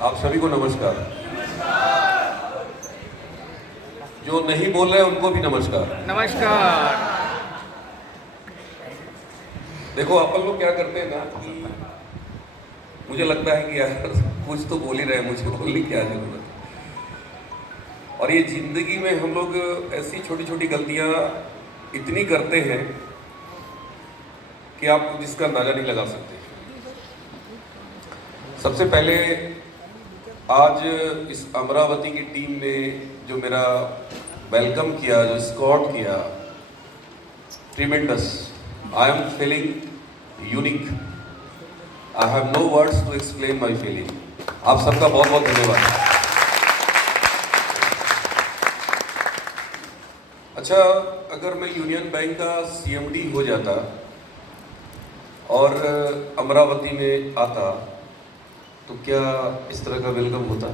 आप सभी को नमस्कार। जो नहीं बोल रहे उनको भी नमस्कार। नमस्कार। देखो अपन लोग क्या करते हैं ना कि मुझे लगता है कि यार कुछ तो बोल ही रहे हैं, मुझे बोलने की क्या जरूरत है। और ये जिंदगी में हम लोग ऐसी छोटी छोटी गलतियां इतनी करते हैं कि आप जिसका अंदाजा नहीं लगा सकते। सबसे पहले आज इस अमरावती की टीम ने जो मेरा वेलकम किया, जो स्कॉट किया, tremendous. I am feeling unique. I have no words to explain my feeling. आप सबका बहुत बहुत धन्यवाद। अच्छा, अगर मैं यूनियन बैंक का सीएमडी हो जाता और अमरावती में आता तो क्या इस तरह का वेलकम होता?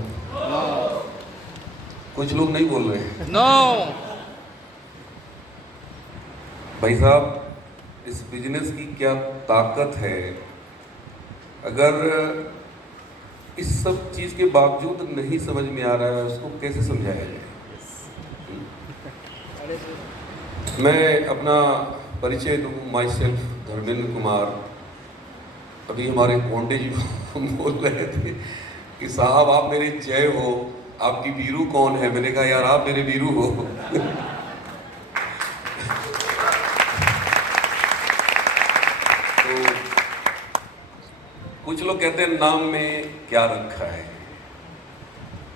कुछ लोग नहीं बोल रहे हैं। नो। भाई साहब, इस बिजनेस की क्या ताकत है। अगर इस सब चीज के बावजूद नहीं समझ में आ रहा है, उसको कैसे समझाया जाए। मैं अपना परिचय दूं। My self Dharmendra Kumar. अभी हमारे कोंडे जी बोल रहे थे कि साहब आप मेरे जय हो, आपकी वीरू कौन है। मैंने कहा यार आप मेरे वीरू हो। तो कुछ लोग कहते हैं नाम में क्या रखा है।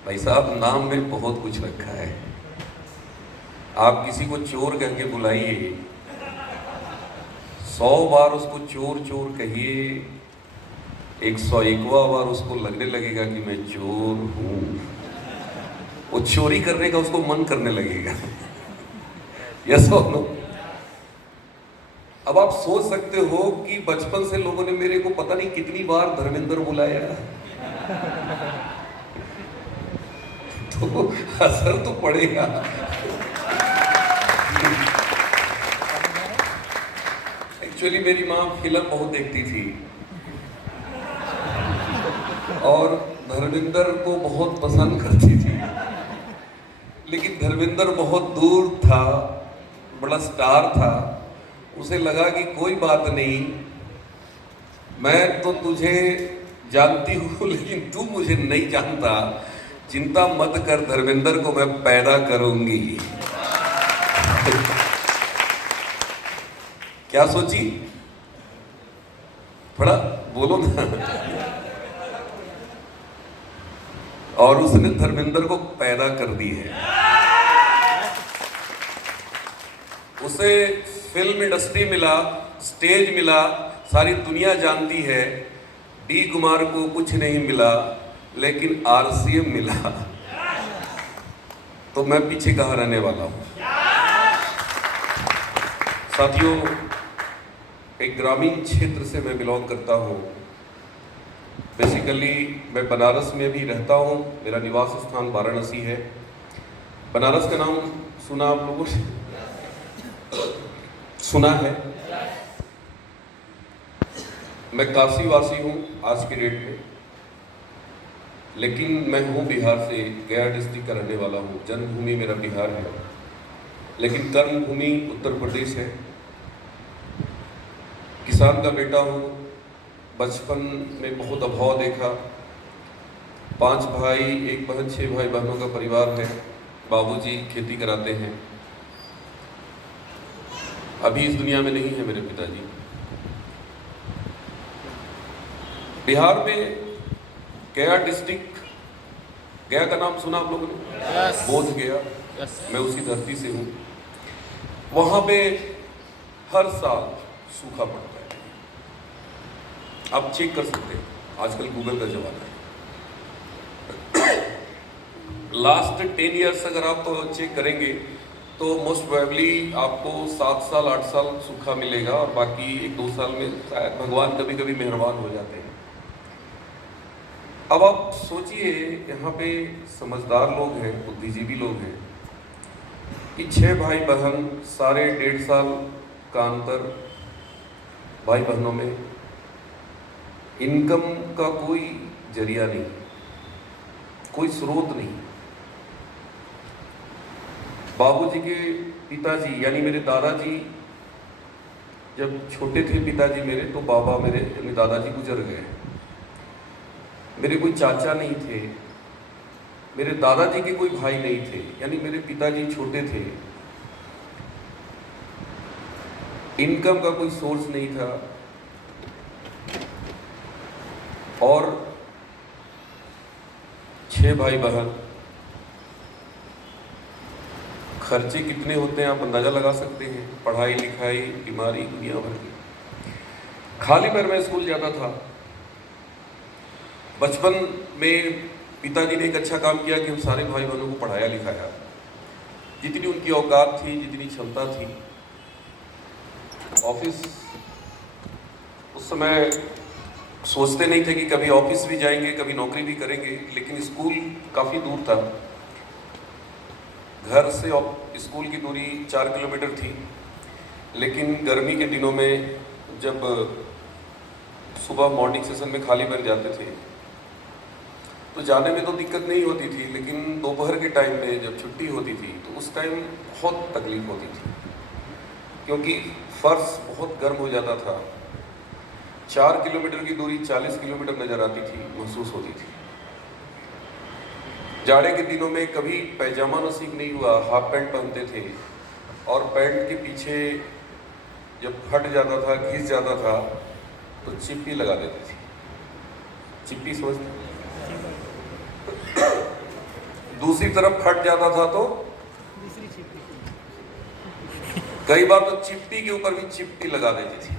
भाई साहब, नाम में बहुत कुछ रखा है। आप किसी को चोर कह के बुलाइए, 100 बार उसको चोर चोर कहिए, 101वां बार उसको लगने लगेगा कि मैं चोर हूं। वो चोरी करने का उसको मन करने लगेगा। यस और नो? अब आप सोच सकते हो कि बचपन से लोगों ने मेरे को पता नहीं कितनी बार धर्मेंद्र बुलाया। तो असर तो पड़ेगा। एक्चुअली मेरी माँ फिल्म बहुत देखती थी और धर्मेंद्र को बहुत पसंद करती थी, लेकिन धर्मेंद्र बहुत दूर था, बड़ा स्टार था। उसे लगा कि कोई बात नहीं, मैं तो तुझे जानती हूँ लेकिन तू मुझे नहीं जानता। चिंता मत कर, धर्मेंद्र को मैं पैदा करूंगी। क्या सोची? थोड़ा बोलो ना। और उसने धर्मेंद्र को पैदा कर दी है। उसे फिल्म इंडस्ट्री मिला, स्टेज मिला, सारी दुनिया जानती है। डी कुमार को कुछ नहीं मिला, लेकिन आरसीएम मिला। तो मैं पीछे कहाँ रहने वाला हूं। साथियों, एक ग्रामीण क्षेत्र से मैं बिलोंग करता हूं। बेसिकली मैं बनारस में भी रहता हूं। मेरा निवास स्थान वाराणसी है। बनारस का नाम सुना आप लोगों ने? सुना है? मैं काशी वासी हूं आज के डेट में, लेकिन मैं हूं बिहार से, गया डिस्ट्रिक्ट का रहने वाला हूं। जन्मभूमि मेरा बिहार है, लेकिन कर्मभूमि उत्तर प्रदेश है। किसान का बेटा हूँ। बचपन में बहुत अभाव देखा। 5 भाई 1 बहन, 6 भाई बहनों का परिवार है। बाबूजी खेती कराते हैं। अभी इस दुनिया में नहीं है मेरे पिताजी। बिहार में गया डिस्ट्रिक्ट, गया का नाम सुना आप लोगों ने? यस। बोध गया। यस। मैं उसी धरती से हूँ। वहां पे हर साल सूखा पड़ता है। आप चेक कर सकते हैं, आजकल गूगल का जमाना है। लास्ट 10 ईयर्स अगर आप चेक करेंगे तो मोस्ट प्रोबेबली आपको 7 साल 8 साल सूखा मिलेगा, और बाकी 1-2 साल में शायद भगवान कभी कभी मेहरबान हो जाते हैं। अब आप सोचिए, यहाँ पे समझदार लोग हैं, बुद्धिजीवी लोग हैं कि 6 भाई बहन, सारे 1.5 साल का अंतर भाई बहनों में, इनकम का कोई जरिया नहीं। कोई स्रोत नहीं। बाबूजी के पिताजी यानी मेरे दादाजी जब छोटे थे, पिताजी मेरे, तो बाबा मेरे यानी दादाजी गुजर गए। मेरे कोई चाचा नहीं थे, मेरे दादाजी के कोई भाई नहीं थे, यानी मेरे पिताजी छोटे थे। इनकम का कोई सोर्स नहीं था। और 6 भाई बहन। खर्चे कितने होते हैं आप अंदाजा लगा सकते हैं। पढ़ाई लिखाई, बीमारी, दुनिया भर की। खाली पैर में स्कूल जाता था। बचपन में पिताजी ने एक अच्छा काम किया कि हम सारे भाई बहनों को पढ़ाया लिखाया, जितनी उनकी औकात थी, जितनी क्षमता थी। ऑफिस उस समय सोचते नहीं थे कि कभी ऑफिस भी जाएंगे, कभी नौकरी भी करेंगे, लेकिन स्कूल काफ़ी दूर था। घर से स्कूल की दूरी 4 किलोमीटर थी। लेकिन गर्मी के दिनों में जब सुबह मॉर्निंग सेशन में खाली पैर जाते थे तो जाने में तो दिक्कत नहीं होती थी, लेकिन दोपहर के टाइम में जब छुट्टी होती थी तो उस टाइम बहुत तकलीफ होती थी, क्योंकि फर्श बहुत गर्म हो जाता था। 4 किलोमीटर की दूरी 40 किलोमीटर नजर आती थी, महसूस होती थी। जाड़े के दिनों में कभी पैजामा नसीब नहीं हुआ, हाफ पैंट पहनते थे, और पैंट के पीछे जब फट जाता था, घिस जाता था, तो चिप्पी लगा देते थे। चिप्पी समझते? दूसरी तरफ फट जाता था तो कई बार तो चिप्पी के ऊपर भी चिप्पी लगा देती थी।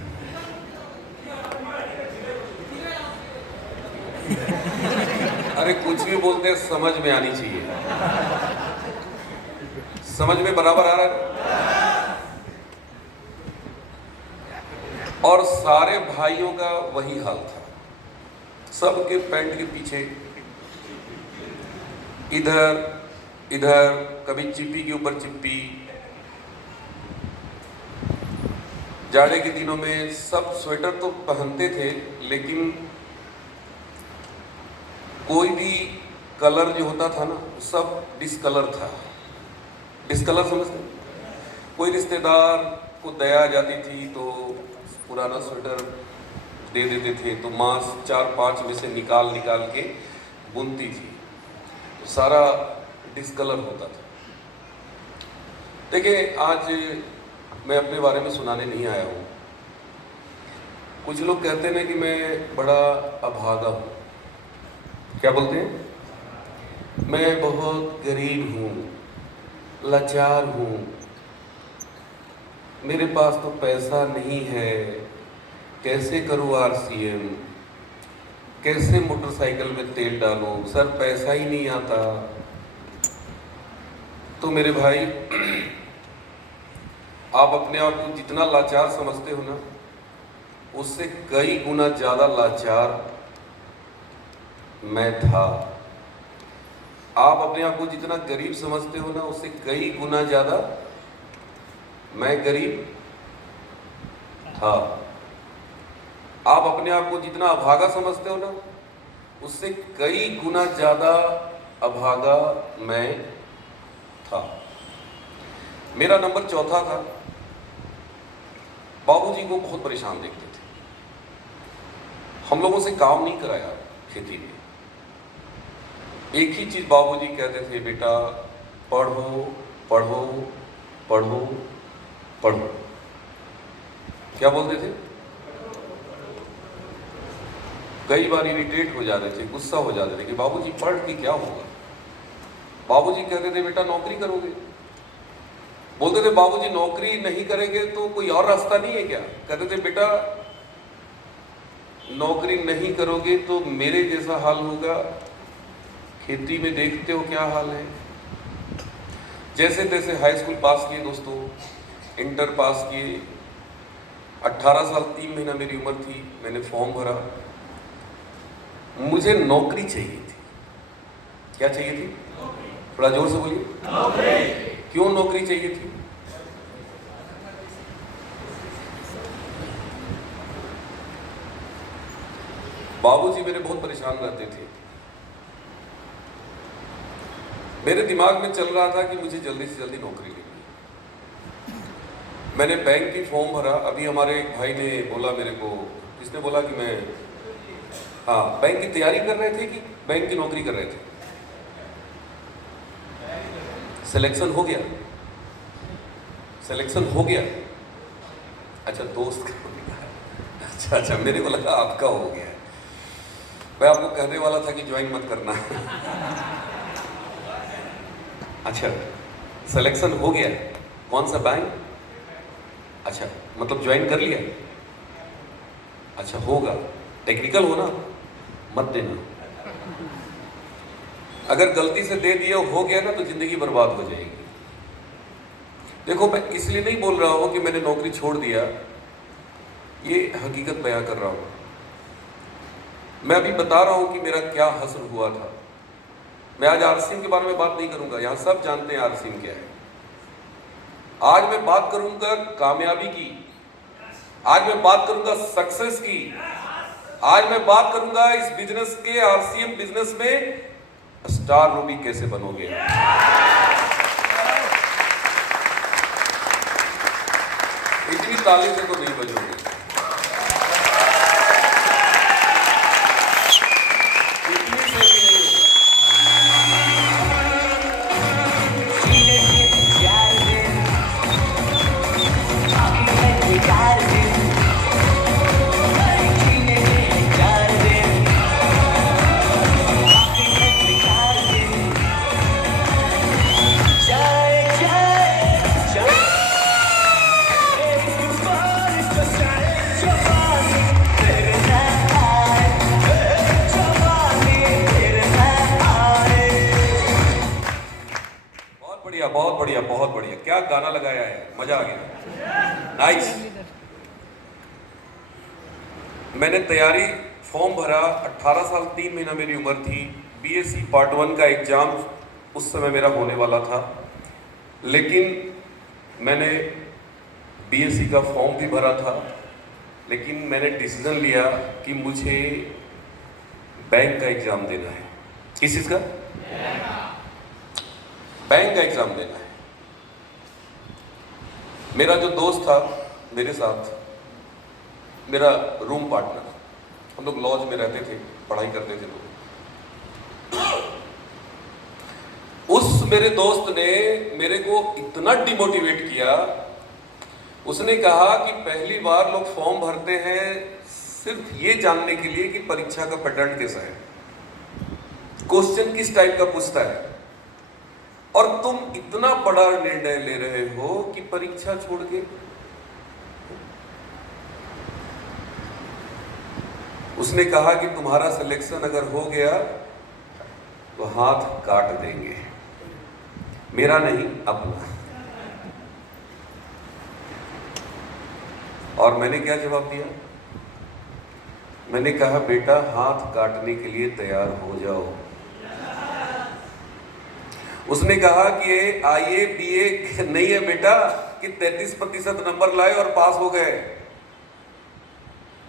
अरे कुछ भी बोलते हैं, समझ में आनी चाहिए। समझ में बराबर आ रहा है? और सारे भाइयों का वही हाल था। सबके पैंट के पीछे इधर इधर, कभी चिप्पी के ऊपर चिप्पी। जाड़े के दिनों में सब स्वेटर तो पहनते थे, लेकिन कोई भी कलर जो होता था ना, सब डिस्कलर था। डिस्कलर समझते? कोई रिश्तेदार को दया आ जाती थी तो पुराना स्वेटर दे देते थे, तो माँ 4-5 में से निकाल के बुनती थी, तो सारा डिस्कलर होता था। देखिए, आज मैं अपने बारे में सुनाने नहीं आया हूँ। कुछ लोग कहते हैं कि मैं बड़ा अभागा हूँ। क्या बोलते हैं? मैं बहुत गरीब हूँ, लाचार हूँ, मेरे पास तो पैसा नहीं है, कैसे करूँ RCM, कैसे मोटरसाइकिल में तेल डालूं, सर पैसा ही नहीं आता। तो मेरे भाई, आप अपने आप को जितना लाचार समझते हो ना, उससे कई गुना ज़्यादा लाचार मैं था। आप अपने आप को जितना गरीब समझते हो ना, उससे कई गुना ज़्यादा मैं गरीब था। आप अपने आप को जितना अभागा समझते हो ना, उससे कई गुना ज़्यादा अभागा मैं था। मेरा नंबर 4था था। बाबूजी को बहुत परेशान देखते थे। हम लोगों से काम नहीं कराया खेती में। एक ही चीज़ बाबूजी कहते थे, बेटा पढ़ो पढ़ो पढ़ो पढ़ो। क्या बोलते थे? कई बार इरिटेट हो जाते थे, गुस्सा हो जाते थे कि बाबूजी पढ़ के क्या होगा। बाबूजी कहते थे, बेटा नौकरी करोगे। बोलते थे, बाबूजी नौकरी नहीं करेंगे तो कोई और रास्ता नहीं है क्या? कहते थे, बेटा नौकरी नहीं करोगे तो मेरे जैसा हाल होगा। खेती में देखते हो क्या हाल है। जैसे तैसे हाई स्कूल पास किए दोस्तों, इंटर पास किए। 18 साल 3 महीना मेरी उम्र थी, मैंने फॉर्म भरा। मुझे नौकरी चाहिए थी। क्या चाहिए थी? थोड़ा जोर से बोलिए। नौकरी। क्यों नौकरी चाहिए थी? बाबूजी मेरे बहुत परेशान रहते थे। मेरे दिमाग में चल रहा था कि मुझे जल्दी से जल्दी नौकरी लेनी है। मैंने बैंक की फॉर्म भरा। अभी हमारे एक भाई ने बोला मेरे को, किसने बोला कि मैं बैंक की तैयारी कर रहे थे कि बैंक की नौकरी कर रहे थे। सिलेक्शन हो गया, सिलेक्शन हो गया। अच्छा, दोस्त का हो गया। अच्छा, मेरे को लगा आपका हो गया है। मैं आपको कहने वाला था कि ज्वाइन मत करना। अच्छा, सिलेक्शन हो गया। कौन सा बैंक? अच्छा, मतलब ज्वाइन कर लिया। अच्छा, होगा। टेक्निकल हो ना, मत देना। अगर गलती से दे दिया हो गया ना तो जिंदगी बर्बाद हो जाएगी। देखो, मैं इसलिए नहीं बोल रहा हूं कि मैंने नौकरी छोड़ दिया, ये हकीकत बयां कर रहा हूं। मैं अभी बता रहा हूं कि मेरा क्या हस्र हुआ था। मैं आज आरसीएम के बारे में बात नहीं करूंगा, यहां सब जानते हैं आरसीएम क्या है। आज मैं बात करूंगा कामयाबी की, आज मैं बात करूंगा सक्सेस की, आज मैं बात करूंगा इस बिजनेस के, आरसीएम बिजनेस में स्टार रूबी कैसे बनोगे। इतनी ताली से तो नहीं बजोगे, इतनी से भी नहीं होगा। बहुत बढ़िया, बहुत बढ़िया। क्या गाना लगाया है, मजा आ गया, नाइस। मैंने तैयारी, फॉर्म भरा, 18 साल 3 महीना मेरी उम्र थी। बीएससी पार्ट 1 का एग्जाम उस समय मेरा होने वाला था, लेकिन मैंने बीएससी का फॉर्म भी भरा था, लेकिन मैंने डिसीजन लिया कि मुझे बैंक का एग्जाम देना है। किस चीज का? बैंक का एग्जाम देना है। मेरा जो दोस्त था मेरे साथ, मेरा रूम पार्टनर, हम लोग लॉज में रहते थे, पढ़ाई करते थे लोग। उस मेरे दोस्त ने मेरे को इतना डिमोटिवेट किया, उसने कहा कि पहली बार लोग फॉर्म भरते हैं सिर्फ ये जानने के लिए कि परीक्षा का पैटर्न कैसा है, क्वेश्चन किस टाइप का पूछता है, और तुम इतना बड़ा निर्णय ले रहे हो कि परीक्षा छोड़ के। उसने कहा कि तुम्हारा सिलेक्शन अगर हो गया तो हाथ काट देंगे, मेरा नहीं अपना। और मैंने क्या जवाब दिया? मैंने कहा बेटा, हाथ काटने के लिए तैयार हो जाओ। उसने कहा कि आईए बीए नहीं है बेटा कि 33% नंबर लाए और पास हो गए।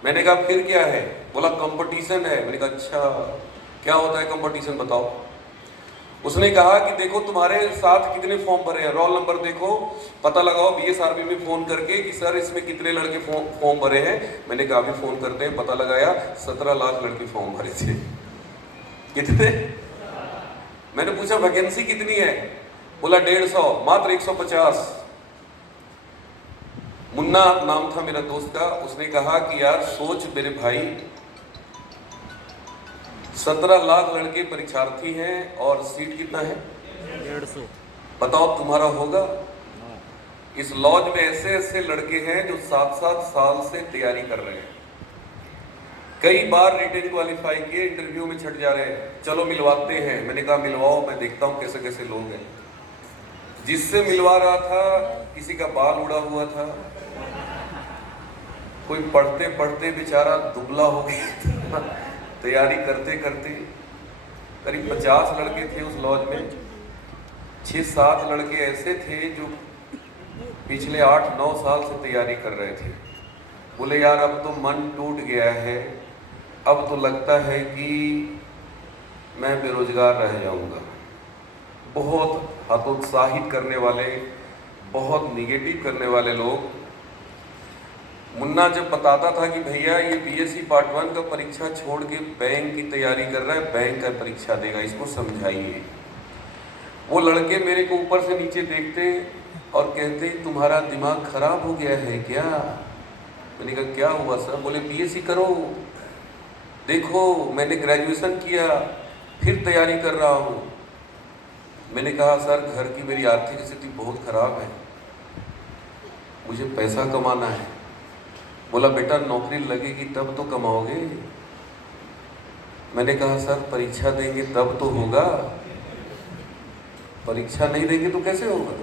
मैंने कहा फिर क्या है? बोला कंपटीशन है। मैंने कहा अच्छा, क्या होता है कंपटीशन, बताओ। उसने कहा कि देखो तुम्हारे साथ कितने फॉर्म भरे हैं, रोल नंबर देखो, पता लगाओ बीएसआरबी में फोन करके कि सर इसमें कितने लड़के फॉर्म भरे हैं। मैंने कहा अभी फोन करते हैं। पता लगाया 17 लाख लड़के फॉर्म भरे थे। कितने? मैंने पूछा वैकेंसी कितनी है? बोला 150, मात्र 150। मुन्ना नाम था मेरा दोस्त का। उसने कहा कि यार सोच मेरे भाई, 17 लाख लड़के परीक्षार्थी हैं और सीट कितना है? 150। बताओ तुम्हारा होगा? इस लॉज में ऐसे ऐसे लड़के हैं जो 7-7 साल से तैयारी कर रहे हैं, कई बार रिटेन क्वालिफाई किए, इंटरव्यू में छट जा रहे हैं। चलो मिलवाते हैं। मैंने कहा मिलवाओ, मैं देखता हूं कैसे कैसे लोग हैं। जिससे मिलवा रहा था किसी का बाल उड़ा हुआ था, कोई पढ़ते पढ़ते बेचारा दुबला हो गया। तैयारी करते करते करीब 50 लड़के थे उस लॉज में। 6-7 लड़के ऐसे थे जो पिछले 8-9 साल से तैयारी कर रहे थे। बोले यार अब तो मन टूट गया है, अब तो लगता है कि मैं बेरोजगार रह जाऊंगा। बहुत हतोत्साहित करने वाले, बहुत निगेटिव करने वाले लोग। मुन्ना जब बताता था कि भैया ये बीएससी पार्ट 1 का परीक्षा छोड़ के बैंक की तैयारी कर रहा है, बैंक का परीक्षा देगा, इसको समझाइए। वो लड़के मेरे को ऊपर से नीचे देखते और कहते तुम्हारा दिमाग खराब हो गया है क्या? मैंने कहा क्या हुआ सर? बोले बीएससी करो, देखो मैंने ग्रेजुएशन किया फिर तैयारी कर रहा हूँ। मैंने कहा सर घर की मेरी आर्थिक स्थिति बहुत खराब है, मुझे पैसा कमाना है। बोला बेटा नौकरी लगेगी तब तो कमाओगे। मैंने कहा सर परीक्षा देंगे तब तो होगा, परीक्षा नहीं देंगे तो कैसे होगा?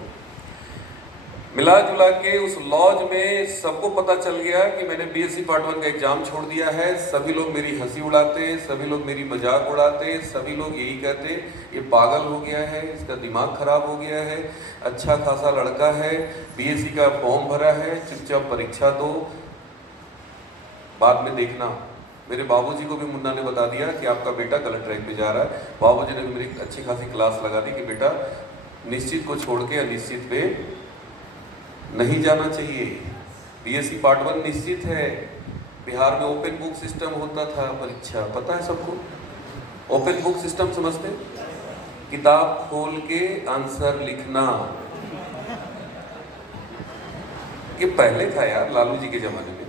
मिला जुला के उस लॉज में सबको पता चल गया कि मैंने बीएससी पार्ट 1 का एग्जाम छोड़ दिया है। सभी लोग मेरी हंसी उड़ाते, सभी लोग मेरी मजाक उड़ाते, सभी लोग यही कहते ये पागल हो गया है, इसका दिमाग खराब हो गया है, अच्छा खासा लड़का है, बीएससी का फॉर्म भरा है, चुपचाप परीक्षा दो, बाद में देखना। मेरे बाबूजी को भी मुन्ना ने बता दिया कि आपका बेटा गलत ट्रैक पे जा रहा है। बाबूजी ने मेरी अच्छी खासी क्लास लगा दी कि बेटा निश्चित को छोड़ के अनिश्चित पे नहीं जाना चाहिए। बीएससी पार्ट 1 निश्चित है। बिहार में ओपन बुक सिस्टम होता था परीक्षा, पता है सबको? ओपन बुक सिस्टम समझते? किताब खोल के आंसर लिखना। ये पहले था यार, लालू जी के जमाने में।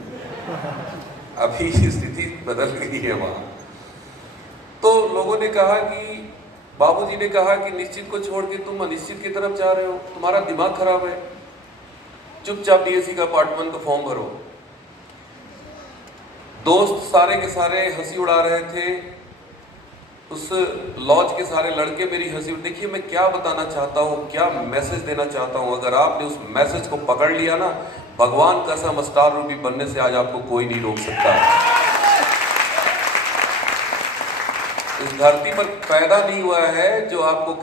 अभी स्थिति बदल गई है वहां। तो लोगों ने कहा कि बाबूजी ने कहा कि निश्चित को छोड़ के तुम अनिश्चित की तरफ जा रहे हो, तुम्हारा दिमाग खराब है, चुपचाप बीएससी का पार्ट 1 का फॉर्म भरो। दोस्त सारे के सारे हंसी उड़ा रहे थे, उस लॉज के सारे लड़के मेरी हंसी। देखिए मैं क्या बताना चाहता हूँ, क्या मैसेज देना चाहता हूँ। अगर आपने उस मैसेज को पकड़ लिया ना, भगवान कसम स्टार रूपी बनने से आज आपको कोई नहीं रोक सकता। इस धरती पर पैदा नहीं हुआ है जो आपको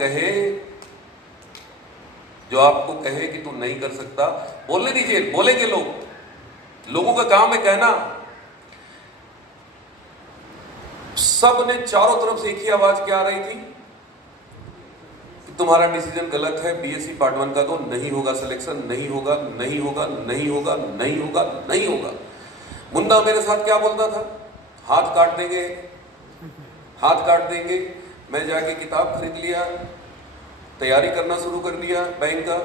कहे कि तू नहीं कर सकता। बोलने दीजिए, बोलेंगे लोग, लोगों का काम है कहना। सब ने चारों तरफ से एक ही आवाज क्या आ रही थी कि तुम्हारा डिसीजन गलत है, बीएससी पार्ट 1 का तो नहीं होगा सिलेक्शन, नहीं होगा, नहीं होगा, नहीं होगा, नहीं होगा, नहीं होगा। मुन्ना मेरे साथ क्या बोलता था? हाथ काट देंगे, हाथ काट देंगे। मैं जाके किताब खरीद लिया, तैयारी करना शुरू कर दिया बैंक का।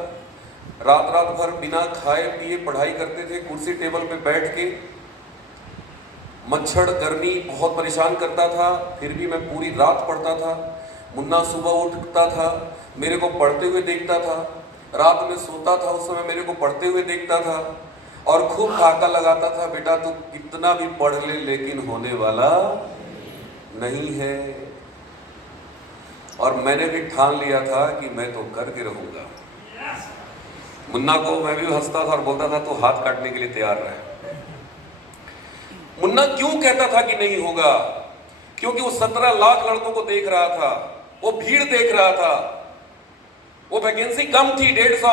रात रात भर बिना खाए पिए पढ़ाई करते थे, कुर्सी टेबल पे बैठ के। मच्छर गर्मी बहुत परेशान करता था, फिर भी मैं पूरी रात पढ़ता था। मुन्ना सुबह उठता था, मेरे को पढ़ते हुए देखता था, रात में सोता था, उस समय मेरे को पढ़ते हुए देखता था और खूब ठाका लगाता था, बेटा तू कितना भी पढ़ ले लेकिन होने वाला नहीं है। और मैंने भी ठान लिया था कि मैं तो करके रहूंगा। मुन्ना को मैं भी हंसता था और बोलता था तू हाथ काटने के लिए तैयार रहे। मुन्ना क्यों कहता था कि नहीं होगा? क्योंकि वो 17 लाख लड़कों को देख रहा था, वो भीड़ देख रहा था। वो वैकेंसी कम थी 150,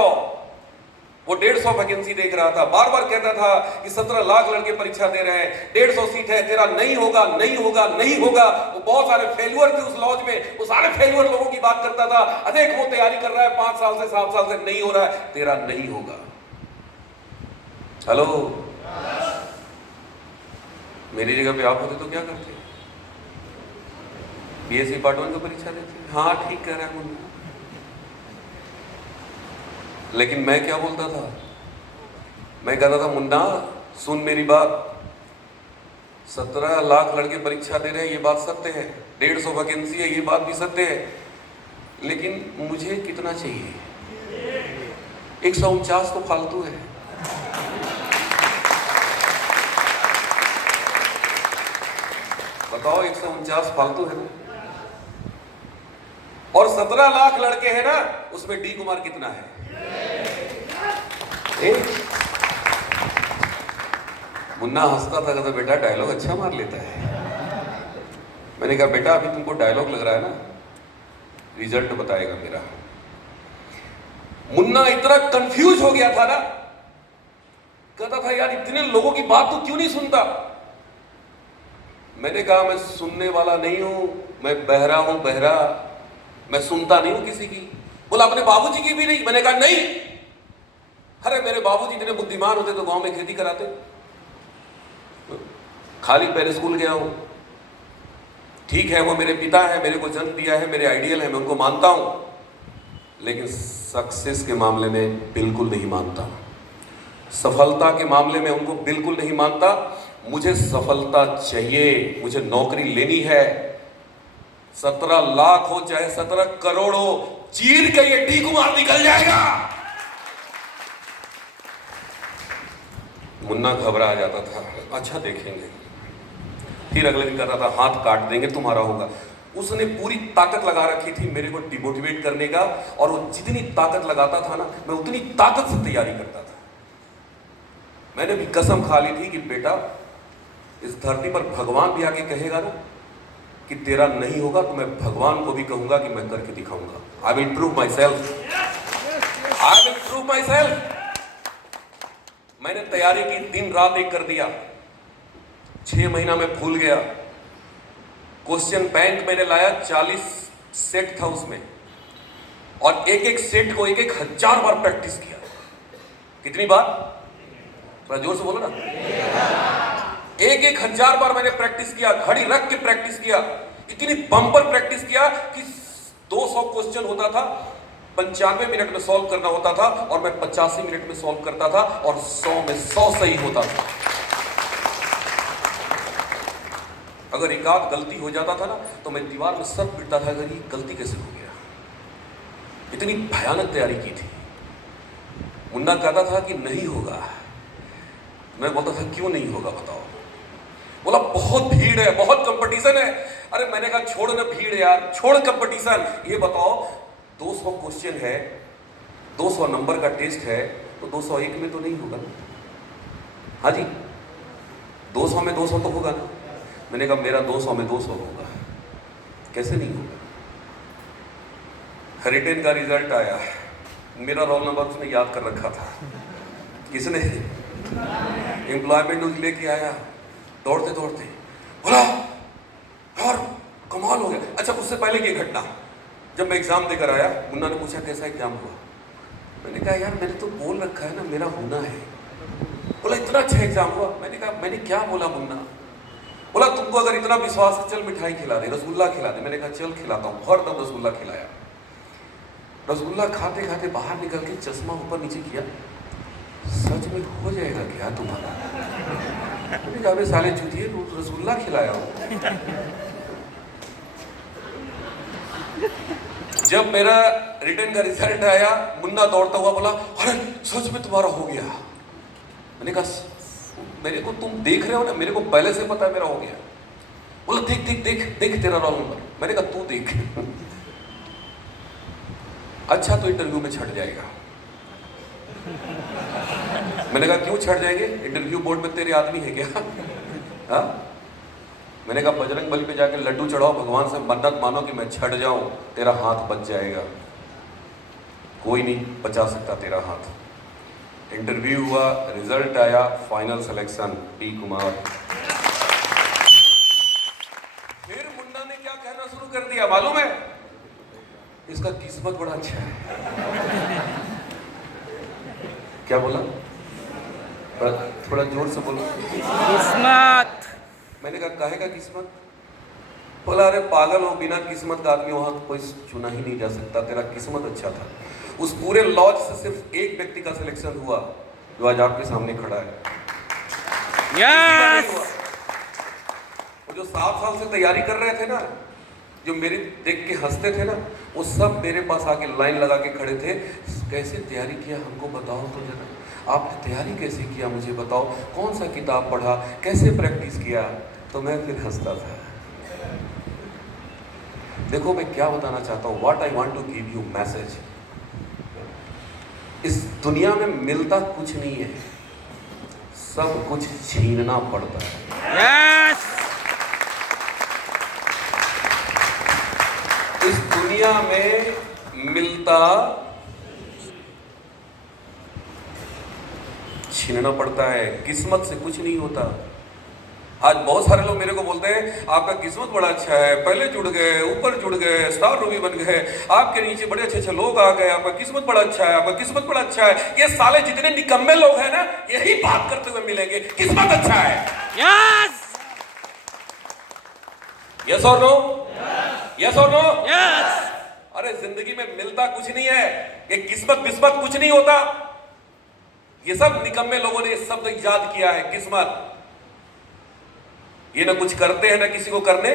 वो 150 वैकेंसी देख रहा था। बार बार कहता था कि 17 लाख लड़के परीक्षा दे रहे हैं, 150 सीट है, तेरा नहीं होगा, नहीं होगा, नहीं होगा। वो बहुत सारे फेल्यूर थे उस लॉज में, वो सारे फेल्यूर लोगों की बात करता था। अदेख वो तैयारी कर रहा है 5 साल से 7 साल से, नहीं हो रहा है, तेरा नहीं होगा। हेलो, मेरी जगह पे आप होते तो क्या करते? बीएससी पार्ट 1 की परीक्षा देते? हाँ ठीक कह रहा है मुन्ना। लेकिन मैं क्या बोलता था? मैं कहता था मुन्ना सुन मेरी बात, 17 लाख लड़के परीक्षा दे रहे हैं, ये बात सत्य है। 150 वैकेंसी है, ये बात भी सत्य है। लेकिन मुझे कितना चाहिए? 149 तो फालतू है। बताओ 149 फालतू है ना? और 17 लाख लड़के हैं ना, उसमें डी कुमार कितना है? मुन्ना हंसता था, कहता बेटा डायलॉग अच्छा मार लेता है। मैंने कहा बेटा अभी तुमको डायलॉग लग रहा है ना, रिजल्ट बताएगा मेरा। मुन्ना इतना कंफ्यूज हो गया था ना, कहता था यार इतने लोगों की बात तो क्यों नहीं सुनता। मैंने कहा मैं सुनने वाला नहीं हूं, मैं बहरा हूं, बहरा। मैं सुनता नहीं हूं किसी की। बोला अपने बाबूजी की भी नहीं। मैंने कहा नहीं, अरे मेरे बाबूजी इतने बुद्धिमान होते तो गांव में खेती कराते। खाली पैर स्कूल गया हूं, ठीक है वो मेरे पिता है, मेरे को जन्म दिया है, मेरे आइडियल है, मैं उनको मानता हूं, लेकिन सक्सेस के मामले में बिल्कुल नहीं मानता, सफलता के मामले में उनको बिल्कुल नहीं मानता। मुझे सफलता चाहिए, मुझे नौकरी लेनी है, 17 लाख हो चाहे 17 करोड़ हो, चीर के ये डी कुमार निकल जाएगा। मुन्ना घबरा जाता था, अच्छा देखेंगे, फिर अगले दिन कहता था हाथ काट देंगे तुम्हारा होगा। उसने पूरी ताकत लगा रखी थी मेरे को डिमोटिवेट करने का, और वो जितनी ताकत लगाता था ना, मैं उतनी ताकत से तैयारी करता था। मैंने भी कसम खा ली थी कि बेटा इस धरती पर भगवान भी आके कहेगा ना कि तेरा नहीं होगा, तो मैं भगवान को भी कहूंगा कि मैं करके दिखाऊंगा। I will prove my self, I will prove my self. मैंने तैयारी की, दिन रात एक कर दिया, 6 महीना में भूल गया। क्वेश्चन बैंक मैंने लाया, 40 सेट था उसमें, और एक एक सेट को 1,000 बार प्रैक्टिस किया। कितनी बार? थोड़ा जोर से बोलो ना। 1,000 बार मैंने प्रैक्टिस किया, घड़ी रख के प्रैक्टिस किया, इतनी बम्पर प्रैक्टिस किया कि 200 क्वेश्चन होता था, 95 मिनट में सॉल्व करना होता था, और मैं 85 मिनट में सॉल्व करता था, और 100 में 100 सही होता था। अगर एक आध गलती हो जाता था ना, तो मैं दीवार में सर पिटता था, अगर ये गलती कैसे हो गया। इतनी भयानक तैयारी की थी। मुन्ना कहता था कि नहीं होगा, मैं बोलता था क्यों नहीं होगा बताओ। बोला बहुत भीड़ है, बहुत कंपटीशन है। अरे मैंने कहा छोड़ ना भीड़ यार, छोड़ कंपटीशन, ये बताओ 200 क्वेश्चन है, 200 नंबर का टेस्ट है, तो 201 में तो नहीं होगा ना। हाँ जी, 200 में 200 तो होगा ना। मैंने कहा मेरा 200 में 200 होगा, कैसे नहीं होगा। रिटेन का रिजल्ट आया, मेरा रोल नंबर उसने याद कर रखा था। किसने? एम्प्लॉयमेंट न्यूज लेके आया, दौड़ते दौड़ते बोला यार कमाल हो गया। अच्छा उससे पहले की घटना, जब मैं एग्जाम देकर आया, मुन्ना ने पूछा कैसा एग्जाम हुआ। मैंने कहा यार मैंने तो बोल रखा है ना मेरा होना है। बोला इतना अच्छा एग्जाम हुआ। मैंने कहा मैंने क्या बोला मुन्ना? बोला तुमको अगर इतना विश्वास है चल मिठाई खिला दे, रसगुल्ला खिला दे। मैंने कहा चल खिलाता हूँ। हर दम रसगुल्ला खिलाया। रसगुल्ला खाते खाते बाहर निकल के चश्मा ऊपर नीचे किया, सच में हो जाएगा क्या तुम्हारा? मैंने कहा साले चूतिए रसगुल्ला खिलाया हो। जब मेरा रिटर्न का रिजल्ट आया, मुन्ना दौड़ता हुआ बोला अरे सच में तुम्हारा हो गया। मैंने कहा मेरे को तुम देख रहे हो ना, मेरे को पहले से पता है मेरा हो गया। बोला देख देख देख देख तेरा रोल नंबर। मैंने कहा तू देख। अच्छा तो इंटरव्यू में छट जाएगा। मैंने कहा क्यों छट जाएंगे, इंटरव्यू बोर्ड में तेरे आदमी है क्या? हाँ? मैंने कहा बजरंग बली पे जाके लड्डू चढ़ाओ, भगवान से मन्नत मानो कि मैं छट जाऊं, तेरा हाथ बच जाएगा। कोई नहीं बचा सकता तेरा हाथ। इंटरव्यू हुआ, रिजल्ट आया, फाइनल सिलेक्शन डी कुमार। फिर मुन्ना ने क्या कहना शुरू कर दिया मालूम है? इसका किस्मत बड़ा अच्छा है। क्या बोला? थोड़ा जोर से बोलो। किस्मत। मैंने कहा काहे का किस्मत? बोला अरे पागल हो, बिना किस्मत का आदमी वहां कोई चुना ही नहीं जा सकता, तेरा किस्मत अच्छा था। उस पूरे लॉज से सिर्फ एक व्यक्ति का सिलेक्शन हुआ जो आज आपके सामने खड़ा है। यस। वो जो 7 साल से तैयारी कर रहे थे ना, जो मेरे देख के हंसते थे ना, वो सब मेरे पास आके लाइन लगा के खड़े थे। कैसे तैयारी किया हमको बताओ तो जरा, आपने तैयारी कैसे किया मुझे बताओ, कौन सा किताब पढ़ा, कैसे प्रैक्टिस किया? तो मैं फिर हंसता था। देखो मैं क्या बताना चाहता हूँ, what I want to give you message. इस दुनिया में मिलता कुछ नहीं है, सब कुछ छीनना पड़ता है। यस। इस दुनिया में मिलता छीनना पड़ता है, किस्मत से कुछ नहीं होता। आज बहुत सारे लोग मेरे को बोलते हैं आपका किस्मत बड़ा अच्छा है, पहले जुड़ गए, ऊपर जुड़ गए, स्टार रूबी बन गए, आपके नीचे बड़े अच्छे अच्छे लोग आ गए, आपका किस्मत बड़ा अच्छा है, आपका किस्मत बड़ा अच्छा है। ये साले जितने निकम्मे लोग हैं ना, यही बात करते हुए मिलेंगे किस्मत अच्छा है। यस यस और नो? यस और नो? यस अरे जिंदगी में मिलता कुछ नहीं है, ये किस्मत बिस्मत कुछ नहीं होता। ये सब निकम्मे लोगों ने शब्द इजाद किया है, किस्मत। ये ना कुछ करते हैं ना किसी को करने।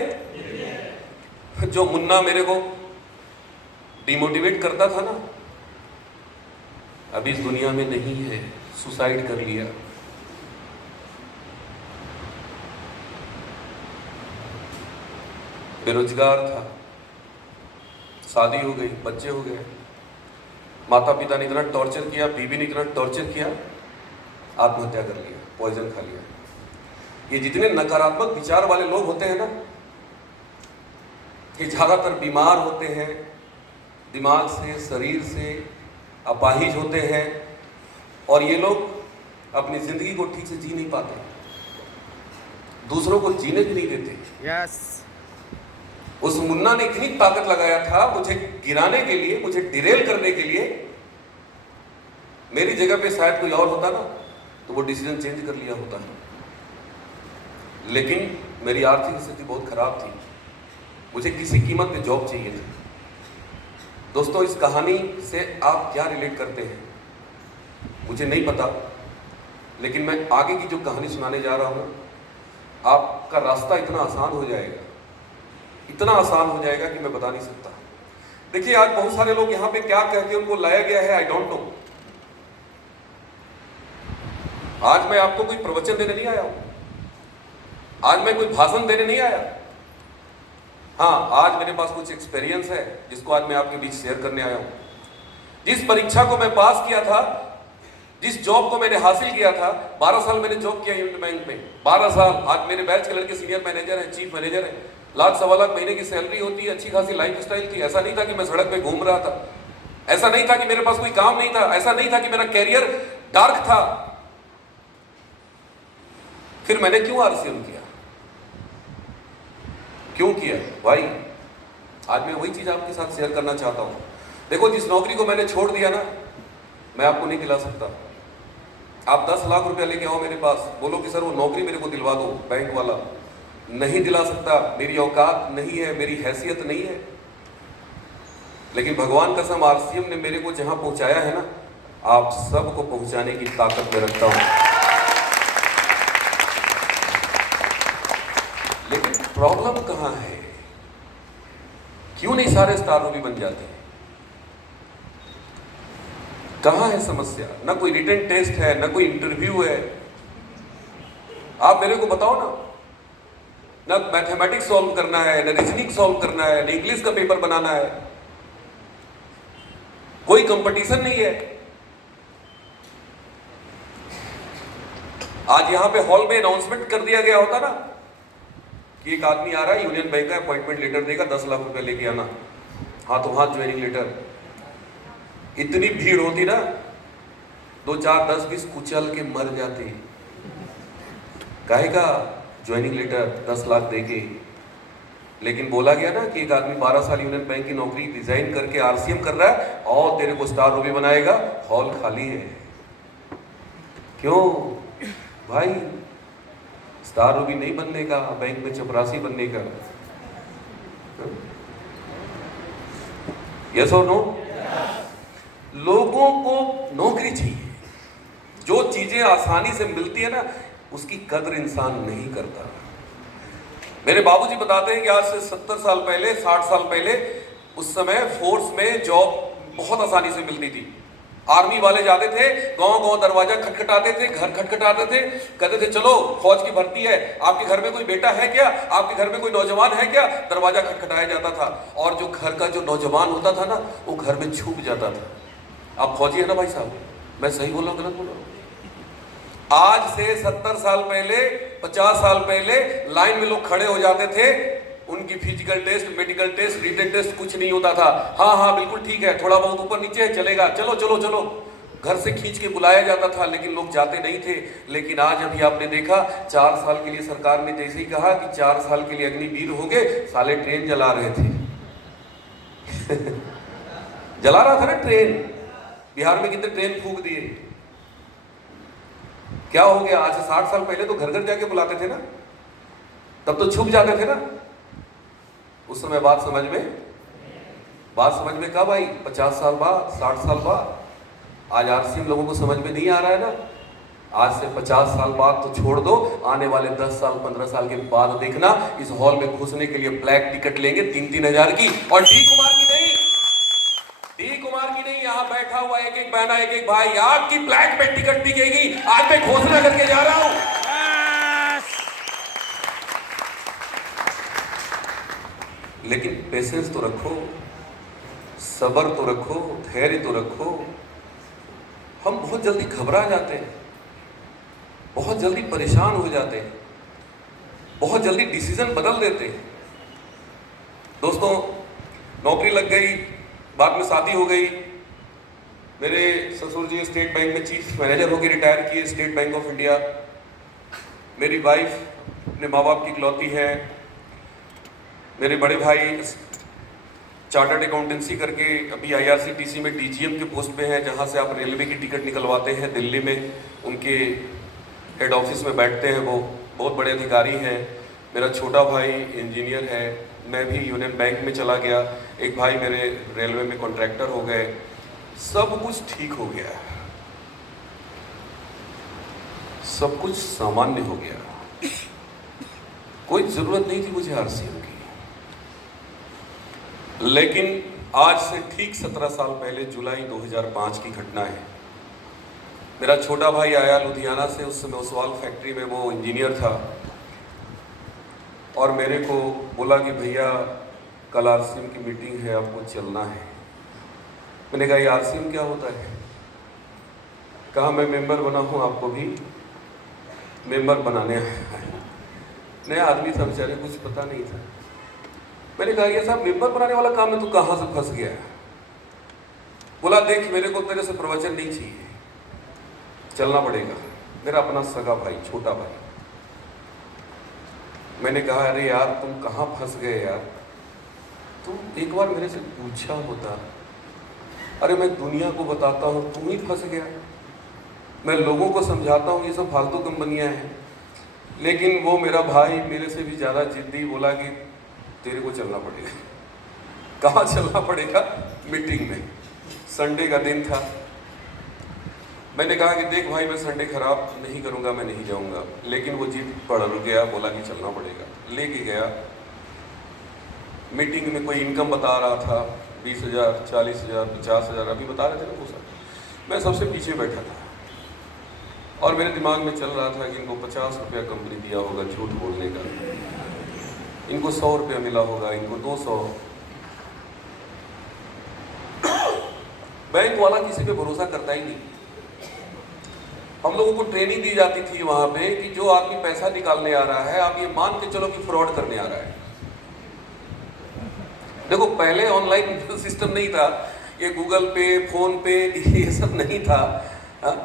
जो मुन्ना मेरे को डिमोटिवेट करता था ना, अभी इस दुनिया में नहीं है, सुसाइड कर लिया। बेरोजगार था, शादी हो गई, बच्चे हो गए, माता पिता ने इतना टॉर्चर किया, बीवी ने इतना टॉर्चर किया, आत्महत्या कर लिया, पॉइजन खा लिया। ये जितने नकारात्मक विचार वाले लोग होते हैं ना, ये ज्यादातर बीमार होते हैं, दिमाग से, शरीर से अपाहिज होते हैं, और ये लोग अपनी जिंदगी को ठीक से जी नहीं पाते, दूसरों को जीने भी नहीं देते। यस उस मुन्ना ने इतनी ताकत लगाया था मुझे गिराने के लिए, मुझे डिरेल करने के लिए। मेरी जगह पे शायद कोई और होता ना तो वो डिसीजन चेंज कर लिया होता, लेकिन मेरी आर्थिक स्थिति बहुत खराब थी, मुझे किसी कीमत पे जॉब चाहिए थी। दोस्तों, इस कहानी से आप क्या रिलेट करते हैं मुझे नहीं पता, लेकिन मैं आगे की जो कहानी सुनाने जा रहा हूं, आपका रास्ता इतना आसान हो जाएगा, इतना आसान हो जाएगा कि मैं बता नहीं सकता। देखिए, आज बहुत सारे लोग यहां पे क्या कह के उनको लाया गया है, आई डोंट नो। आज मैं आपको कोई प्रवचन देने नहीं आया हूं, आज मैं कोई भाषण देने नहीं आया। हाँ, आज मेरे पास कुछ एक्सपीरियंस है जिसको आज मैं आपके बीच शेयर करने आया हूं। जिस परीक्षा को मैं पास किया था, जिस जॉब को मैंने हासिल किया था, 12 साल मैंने जॉब किया यूनियन बैंक में, 12 साल। आज मेरे बैच के लड़के सीनियर मैनेजर हैं, चीफ मैनेजर हैं, लाख सवा लाख महीने की सैलरी होती है, अच्छी खासी लाइफ स्टाइल थी। ऐसा नहीं था कि मैं सड़क पे घूम रहा था, ऐसा नहीं था कि मेरे पास कोई काम नहीं था, ऐसा नहीं था कि मेरा कैरियर डार्क था। फिर मैंने क्यों आरसीएम किया, क्यों किया भाई? आज मैं वही चीज आपके साथ शेयर करना चाहता हूं। देखो, जिस नौकरी को मैंने छोड़ दिया ना, मैं आपको नहीं दिला सकता। आप 10 लाख रुपया लेके आओ मेरे पास, बोलो कि सर वो नौकरी मेरे को दिलवा दो, बैंक वाला नहीं दिला सकता, मेरी औकात नहीं है, मेरी हैसियत नहीं है। लेकिन भगवान कसम, आरसीएम ने मेरे को जहां पहुंचाया है ना, आप सबको पहुंचाने की ताकत में रखता हूं। लेकिन प्रॉब्लम कहां है? क्यों नहीं सारे स्टार रूबी बन जाते? कहां है समस्या? ना कोई रिटन टेस्ट है, ना कोई इंटरव्यू है। आप मेरे को बताओ ना मैथमेटिक्स सॉल्व करना है, ना रीजनिंग सॉल्व करना है, ना इंग्लिश का पेपर बनाना है, कोई कंपटीशन नहीं है। आज यहां पे हॉल में अनाउंसमेंट कर दिया गया होता ना कि एक आदमी आ रहा है, यूनियन बैंक का अपॉइंटमेंट लेटर देगा, 10 लाख रुपए लेके आना, हाथों हाथ ज्वाइनिंग लेटर। इतनी भीड़ होती ना, 2 4 10 20 कुचल के मर जाते। काहे का? ज्वाइनिंग लेटर 10 लाख देके। लेकिन बोला गया ना कि एक आदमी 12 साल यूनियन बैंक की नौकरी रिजाइन करके आरसीएम कर रहा है और तेरे को स्टार रूबी बनाएगा, हॉल खाली है। क्यों भाई? स्टार रूबी नहीं बनने का, बैंक में चपरासी बनने का। यस और नो? लोगों को नौकरी चाहिए। जो चीजें आसानी से मिलती है ना, उसकी कदर इंसान नहीं करता। मेरे बाबूजी बताते हैं कि आज से 70 साल पहले, 60 साल पहले, उस समय फोर्स में जॉब बहुत आसानी से मिलती थी। आर्मी वाले जाते थे, गांव गांव दरवाजा खटखटाते थे, घर खटखटाते थे, कहते थे चलो फौज की भर्ती है, आपके घर में कोई बेटा है क्या, आपके घर में कोई नौजवान है क्या? दरवाजा खटखटाया जाता था, और जो घर का जो नौजवान होता था ना, वो घर में छुप जाता था। आप फौजी है ना भाई साहब? मैं सही बोल रहा हूं, गलत बोल रहा हूं? आज से 70 साल पहले, 50 साल पहले लाइन में लोग खड़े हो जाते थे, उनकी physical test, medical test, written test कुछ नहीं होता था। हाँ हाँ बिल्कुल ठीक है, थोड़ा बहुत ऊपर नीचे चलेगा, चलो चलो चलो। घर से खींच के बुलाया जाता था, लेकिन लोग जाते नहीं थे। लेकिन आज अभी आपने देखा 4 साल के लिए सरकार ने जैसे ही कहा कि 4 साल के लिए अग्निवीर हो गए, साले ट्रेन जला रहे थे जला रहा था ना ट्रेन। बिहार में कितने ट्रेन फूंक दिए। क्या हो गया? आज से 60 साल पहले तो घर घर जाके बुलाते थे ना, तब तो छुप जाते थे ना। उस समय बात समझ में कब आई? 50 साल बाद, 60 साल बाद। आज आरसीएम लोगों को समझ में नहीं आ रहा है ना। आज से 50 साल बाद तो छोड़ दो, आने वाले 10 साल 15 साल के बाद देखना, इस हॉल में घुसने के लिए ब्लैक टिकट लेंगे 3-3 हजार की। और डी कुमार की नहीं, यहाँ बैठा हुआ एक एक बहना, एक एक भाई, आपकी ब्लैक में टिकट बिकेगी। आज मैं घोषणा करके जा रहा हूं। लेकिन पेशेंस तो रखो, सब्र तो रखो, धैर्य तो रखो। हम बहुत जल्दी घबरा जाते हैं, बहुत जल्दी परेशान हो जाते हैं, बहुत जल्दी डिसीजन बदल देते हैं। दोस्तों, नौकरी लग गई, बाद में शादी हो गई। मेरे ससुर जी स्टेट बैंक में चीफ मैनेजर होकर रिटायर किए, स्टेट बैंक ऑफ इंडिया। मेरी वाइफ अपने माँ बाप की इकलौती है। मेरे बड़े भाई चार्टर्ड अकाउंटेंसी करके अभी IRCTC में DGM के पोस्ट पे हैं, जहाँ से आप रेलवे की टिकट निकलवाते हैं। दिल्ली में उनके हेड ऑफिस में बैठते हैं, वो बहुत बड़े अधिकारी हैं। मेरा छोटा भाई इंजीनियर है। मैं भी यूनियन बैंक में चला गया। एक भाई मेरे रेलवे में कॉन्ट्रैक्टर हो गए। सब कुछ ठीक हो गया, सब कुछ सामान्य हो गया। कोई जरूरत नहीं थी मुझे RCM की। लेकिन आज से ठीक 17 साल पहले जुलाई 2005 की घटना है। मेरा छोटा भाई आया लुधियाना से, उस समय ओसवाल फैक्ट्री में वो इंजीनियर था, और मेरे को बोला कि भैया कल RCM की मीटिंग है, आपको चलना है। मैंने कहा ये RCM क्या होता है? कहा मैं मेंबर बना हूँ, आपको भी मेंबर बनाने आया। नया आदमी था बेचारे, कुछ पता नहीं था। मैंने कहा ये साहब मेंबर बनाने वाला काम में तू कहाँ से फंस गया? बोला देख, मेरे को तेरे से प्रवचन नहीं चाहिए, चलना पड़ेगा। मेरा अपना सगा भाई, छोटा भाई। मैंने कहा अरे यार तुम कहाँ फंस गए यार, तुम एक बार मेरे से पूछा होता। अरे मैं दुनिया को बताता हूँ, तुम ही फंस गया। मैं लोगों को समझाता हूँ ये सब फालतू कंपनियां हैं, लेकिन वो मेरा भाई मेरे से भी ज़्यादा जिद्दी, बोला कि तेरे को चलना पड़ेगा। कहाँ चलना पड़ेगा? मीटिंग में। संडे का दिन था। मैंने कहा कि देख भाई, मैं संडे खराब नहीं करूँगा, मैं नहीं जाऊँगा। लेकिन वो जिद पड़ गया, बोला कि चलना पड़ेगा। लेके गया। मीटिंग में कोई इनकम बता रहा था 20,000, 40,000, 50,000, अभी बता रहे थे ना वो सब। मैं सबसे पीछे बैठा था और मेरे दिमाग में चल रहा था कि इनको 50 रुपया कंपनी दिया होगा झूठ बोलने का, इनको 100 रुपया मिला होगा, इनको 200। बैंक वाला किसी पे भरोसा करता ही नहीं। हम लोगों को ट्रेनिंग दी जाती थी वहां पे कि जो आदमी पैसा निकालने आ रहा है, आप ये मान के चलो कि फ्रॉड करने आ रहा है। देखो पहले ऑनलाइन सिस्टम नहीं था, ये गूगल पे, फोन पे, ये सब नहीं था।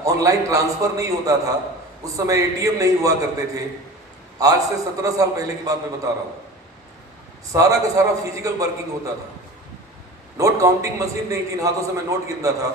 ऑनलाइन ट्रांसफर नहीं होता था उस समय, ATM नहीं हुआ करते थे। आज से 17 साल पहले की बात मैं बता रहा हूँ। सारा का सारा फिजिकल वर्किंग होता था। नोट काउंटिंग मशीन नहीं थी, इन हाथों से मैं नोट गिनता था।